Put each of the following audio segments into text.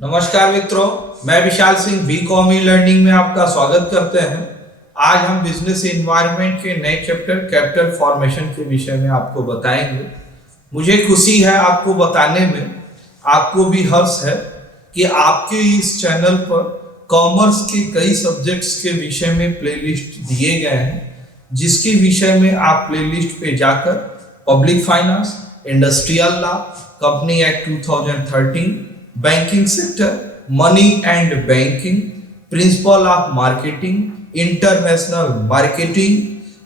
नमस्कार मित्रों, मैं Vishal Singh V com e learning में आपका स्वागत करते हैं। आज हम बिजनेस एनवायरनमेंट के नए चैप्टर कैपिटल फॉर्मेशन के विषय में आपको बताएंगे। मुझे खुशी है आपको बताने में, आपको भी हर्ष है कि आपके इस चैनल पर कॉमर्स के कई सब्जेक्ट्स के विषय में प्लेलिस्ट दिए गए हैं, जिसके विषय में आप प्लेलिस्ट पे जाकर public finance, industrial law, company act 2013, banking sector, money and banking, principle of marketing, international marketing,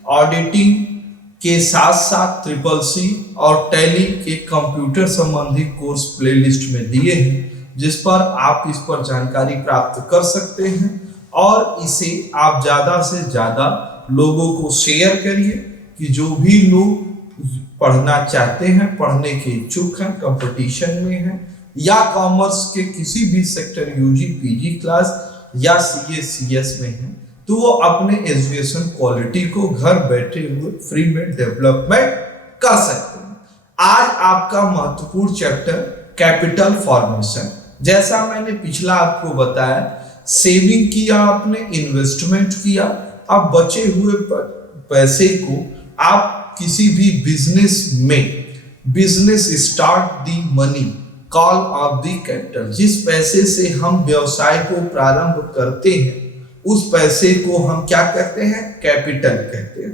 auditing के साथ साथ CCC और टैली के कंप्यूटर संबंधी कोर्स प्लेलिस्ट में दिए हैं, जिस पर आप इस पर जानकारी प्राप्त कर सकते हैं और इसे आप ज़्यादा से ज़्यादा लोगों को शेयर करिए कि जो भी लोग पढ़ना चाहते हैं, पढ़ने के इच्छुक हैं, कंपटीशन में हैं या कॉमर्स के किसी भी सेक्टर यूजी पीजी क्लास या सीए सीएस में हैं, तो वो अपने एजुकेशन क्वालिटी को घर बैठे हुए फ्री में डेवलपमेंट कर सकते हैं। आज आपका महत्वपूर्ण चैप्टर कैपिटल फॉर्मेशन। जैसा मैंने पिछला आपको बताया, सेविंग किया आपने, इन्वेस्टमेंट किया, अब बचे हुए पैसे को आप किसी भी बिजनेस में, business start the money call of the capital, जिस पैसे से हम व्यवसाय को प्रारंभ करते हैं उस पैसे को हम क्या कहते हैं? कैपिटल कहते हैं।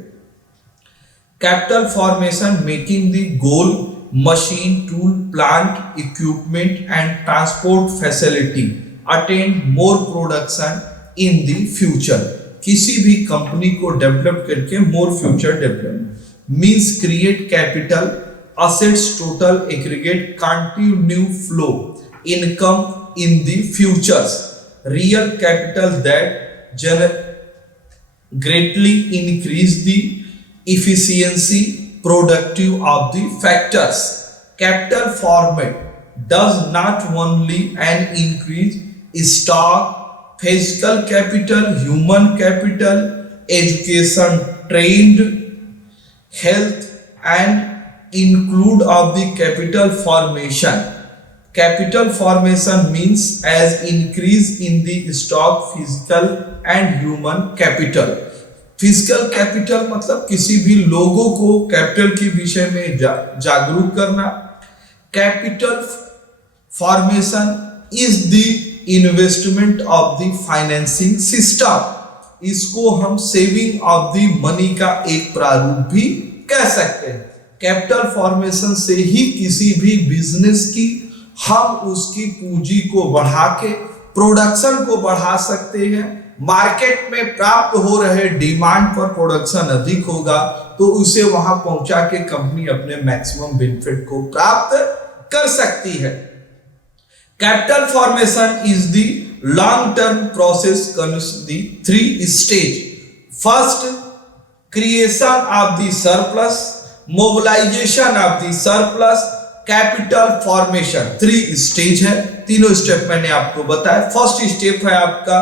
Capital formation making the goal, machine, tool, plant, equipment and transport facility attain more production in the future. किसी भी कंपनी को डेवलप करके more future development means create capital assets total aggregate continue flow income in the futures, real capital that greatly increase the efficiency productive of the factors. Capital format does not only an increase stock, physical capital, human capital, education, trained, health and include of the capital formation. Capital formation means as increase in the stock, physical and human capital. Physical capital मतलब किसी भी लोगों को capital के विषय में जागरूक करना। Capital formation is the investment of the financing system. इसको हम सेविंग ऑफ द मनी का एक प्रारूप भी कह सकते हैं। कैपिटल फॉर्मेशन से ही किसी भी बिजनेस की हम उसकी पूंजी को बढ़ा के प्रोडक्शन को बढ़ा सकते हैं। मार्केट में प्राप्त हो रहे डिमांड पर प्रोडक्शन अधिक होगा तो उसे वहां पहुंचा के कंपनी अपने मैक्सिमम बेनिफिट को प्राप्त कर सकती है। Capital formation is the long term process consist the 3 stage. First, creation of the surplus, mobilisation of the surplus, capital formation. 3 stage है, तीनों स्टेप मैंने आपको बताया। फर्स्ट स्टेप है आपका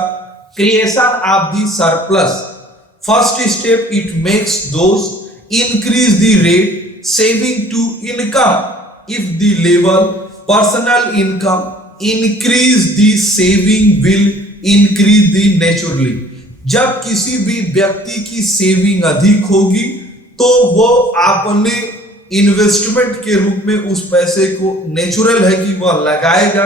creation of the surplus. First step, it makes those increase the rate saving to income if the level personal income increase the saving will increase the naturally. जब किसी भी व्यक्ति की सेविंग अधिक होगी तो वो अपने इन्वेस्टमेंट के रूप में उस पैसे को, नेचुरल है कि वह लगाएगा,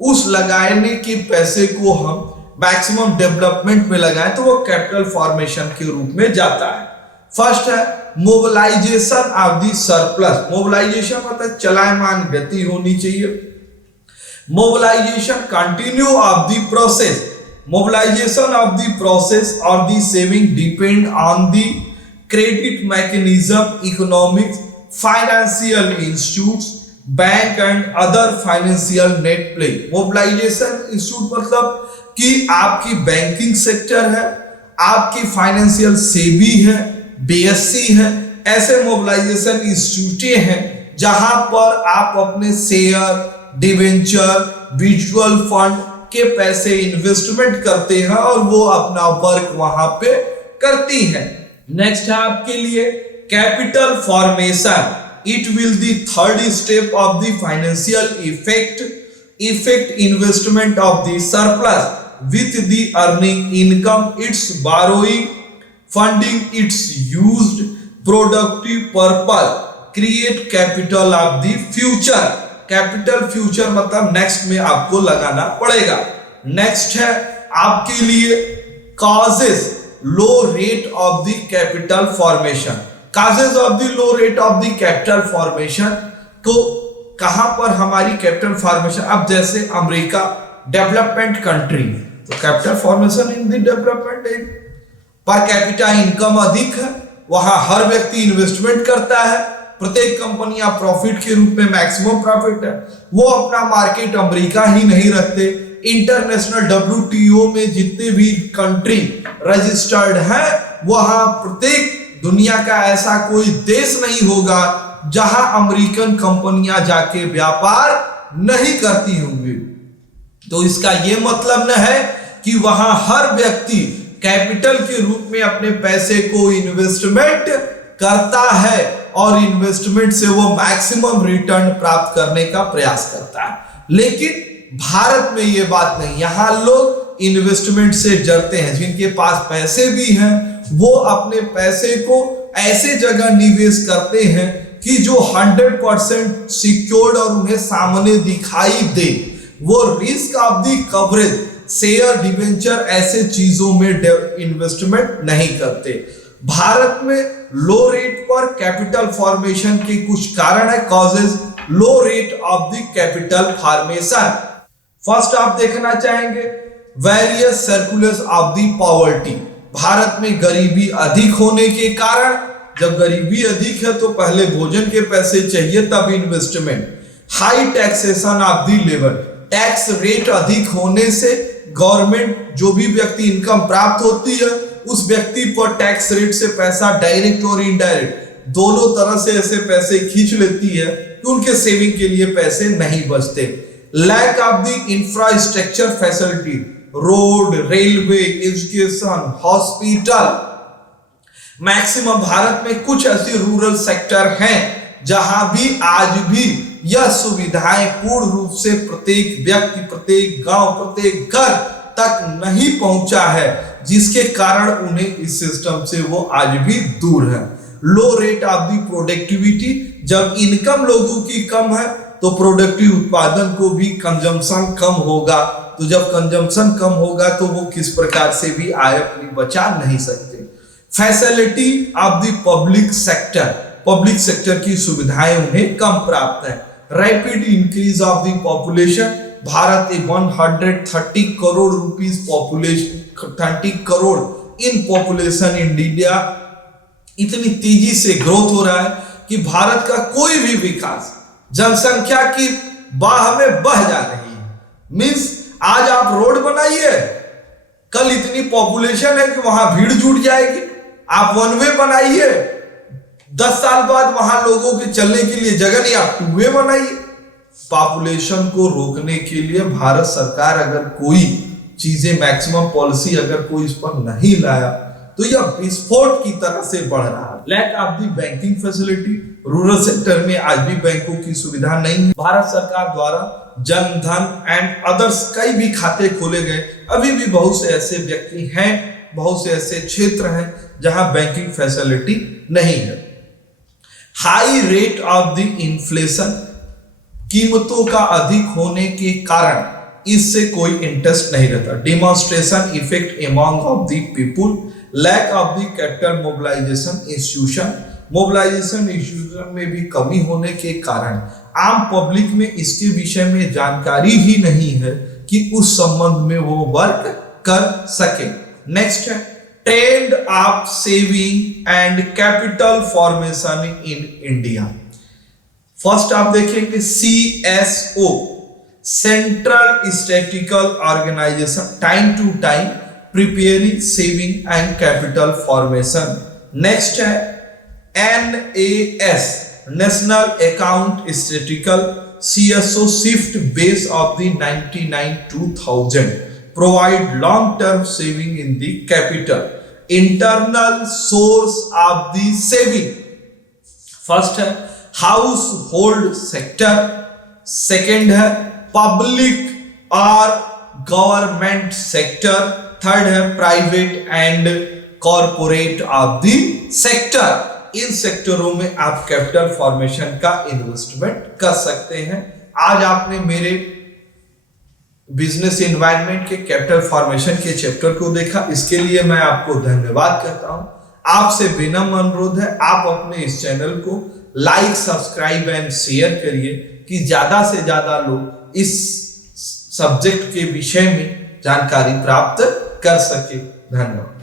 उस लगाने के पैसे को हम मैक्सिमम डेवलपमेंट में लगाएं तो वो कैपिटल फॉर्मेशन के रूप में जाता है। फर्स्ट है mobilisation of the surplus. Mobilisation मतलब चलायमान गति होनी चाहिए। Mobilisation continue of the process. Mobilisation of the process और the saving depend on the credit mechanism, economics, financial institutes, bank and other financial net play. Mobilization institute मतलब कि आपकी banking sector है, आपकी फाइनेंशियल सेबी है, बीएससी है, ऐसे mobilisation institute हैं जहां पर आप अपने शेयर, डिवेंचर, म्यूचुअल फंड के पैसे इन्वेस्टमेंट करते हैं और वो अपना वर्क वहां पे करती है। नेक्स्ट है आपके लिए capital formation. It will the third step of the financial effect effect investment of the surplus with the earning income, it's burrowing, funding it's used productive purpose, create capital of the future. Capital future मतलब next में आपको लगाना पड़ेगा। Next है आपके लिए causes low rate of the capital formation. Causes of the low rate of the capital formation, तो कहां पर हमारी कैपिटल फॉर्मेशन, अब जैसे अमेरिका डेवलपमेंट कंट्री, तो capital formation in the development per capita income अधिक है, वहां हर व्यक्ति इन्वेस्टमेंट करता है, प्रत्येक कंपनियां प्रॉफिट के रूप में मैक्सिमम प्रॉफिट है, वो अपना मार्केट अमेरिका ही नहीं रखते। इंटरनेशनल WTO में जितने भी कंट्री रजिस्टर्ड है, वहां प्रत्येक दुनिया का ऐसा कोई देश नहीं होगा जहां अमेरिकन कंपनियां जाके व्यापार नहीं करती होंगी। तो इसका यह मतलब न है कि वहां हर व्यक्ति कैपिटल के रूप में अपने पैसे को इन्वेस्टमेंट करता है और इन्वेस्टमेंट से वो मैक्सिमम रिटर्न प्राप्त करने का प्रयास करता है। लेकिन भारत में ये बात नहीं, यहां लोग इन्वेस्टमेंट से डरते हैं। जिनके पास पैसे भी हैं वो अपने पैसे को ऐसे जगह निवेश करते हैं कि जो 100% सिक्योर्ड और उन्हें सामने दिखाई दे। वो risk of the coverage, share, debenture ऐसे चीजों में इन्वेस्टमेंट नहीं करते। भारत में लो रेट पर कैपिटल फॉर्मेशन के कुछ कारण है, causes low rate of the capital formation. First आप देखना चाहेंगे various circulars of the poverty. Bharat में गरीबी अधिक होने के कारण, जब गरीबी अधिक है तो पहले भोजन के पैसे चाहिए तब investment. High taxation of the labour, tax rate अधिक होने से गवर्नमेंट जो भी व्यक्ति इनकम प्राप्त होती है उस व्यक्ति पर टैक्स रेट से पैसा डायरेक्ट और इनडायरेक्ट दोनों तरह से ऐसे पैसे खींच लेती है कि उनके सेविंग के लिए पैसे नहीं बचते। Lack of the infrastructure facility, road, railway, education, hospital. Maximum Bharat में कुछ ऐसे रूरल सेक्टर हैं जहां भी आज भी यह सुविधाएं पूर्ण रूप से प्रत्येक व्यक्ति, प्रत्येक गांव, प्रत्येक घर तक नहीं पहुंचा है, जिसके कारण उन्हें इस सिस्टम से वो आज भी दूर है। लो रेट ऑफ द प्रोडक्टिविटी, जब इनकम लोगों की कम है तो प्रोडक्टिव उत्पादन को भी कंजम्पशन कम होगा, तो जब कंजम्पशन कम होगा तो वो किस प्रकार से भी आय अपनी बचा नहीं सकते। Facility of the public sector, public sector की सुविधाएं उन्हें कम प्राप्त है। Rapid increase of the population, Bharat 130 crore rupees population, 30 crore in population in India, इतनी तेजी से ग्रोथ हो रहा है कि भारत का कोई भी विकास जनसंख्या की बाह में बह जा रही है। मींस आज आप रोड बनाइए, कल इतनी पॉपुलेशन है कि वहां भीड़ जुट जाएगी। आप वन वे बनाइए, 10 साल बाद वहां लोगों के चलने के लिए जगह नहीं, आप टू वे बनाइए। पॉपुलेशन को रोकने के लिए भारत सरकार अगर कोई चीजें, मैक्सिमम पॉलिसी अगर कोई इस पर नहीं लाया तो यह विस्फोट की तरह से बढ़ रहा है। Lack of the banking facility, rural sector में आज भी बैंकों की सुविधा नहीं है। भारत सरकार द्वारा जन धन एंड अदर्स कई भी खाते खोले गए, अभी भी बहुत से ऐसे व्यक्ति हैं, बहुत से ऐसे क्षेत्र हैं जहां बैंकिंग फैसिलिटी नहीं है। High rate of the inflation, कीमतों का अधिक होने के कारण इससे कोई इंटरेस्ट नहीं रहता। Demonstration effect among of the people, lack of the capital mobilisation institution, mobilisation institution में भी कमी होने के कारण आम पब्लिक में इसके विषय में जानकारी ही नहीं है कि उस संबंध में वो वर्क कर सके। नेक्स्ट है trend of saving and capital formation in India. First आप देखेंगे CSO, central statistical organisation, time to time preparing saving and capital formation. Next है NAS, national account statistical, CSO shift base of the 99-2000 provide long term saving in the capital, internal source of the saving। First है household sector, second है public और government sector, third है private and corporate of the sector. इन सेक्टरों में आप capital formation का investment कर सकते हैं। आज आपने मेरे बिजनेस एनवायरनमेंट के कैपिटल फॉर्मेशन के चैप्टर को देखा, इसके लिए मैं आपको धन्यवाद कहता हूं। आपसे विनम्र अनुरोध है, आप अपने इस चैनल को लाइक, सब्सक्राइब एंड शेयर करिए कि ज्यादा से ज्यादा लोग इस सब्जेक्ट के विषय में जानकारी प्राप्त कर सके। धन्यवाद।